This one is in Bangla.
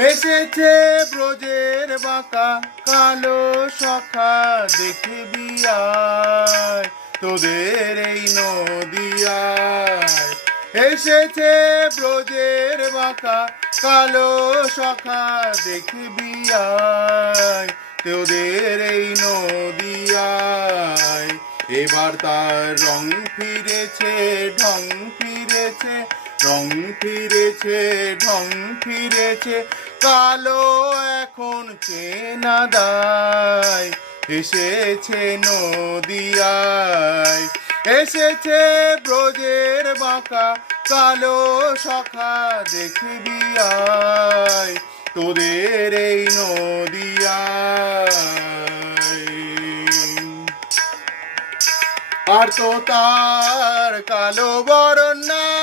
এসেছে ব্রজের বাঁকা কালো সখা দেখবি আয় তোদের এই নদিয়ায়। এসেছে ব্রজের বাঁকা কালো সখা দেখবি আয় তোদের এই নদিয়ায়। এবার তার রং ফিরেছে ঢং ফিরেছে, রং ফিরেছে ঢং ফিরেছে, কালো এখন চেনা দায়। এসেছে নদিয়ায়, এসেছে ব্রজের বাঁকা কালো সখা দেখবি আয় তোদের এই নদিয়ায়। আর তো তার কালো বরণ না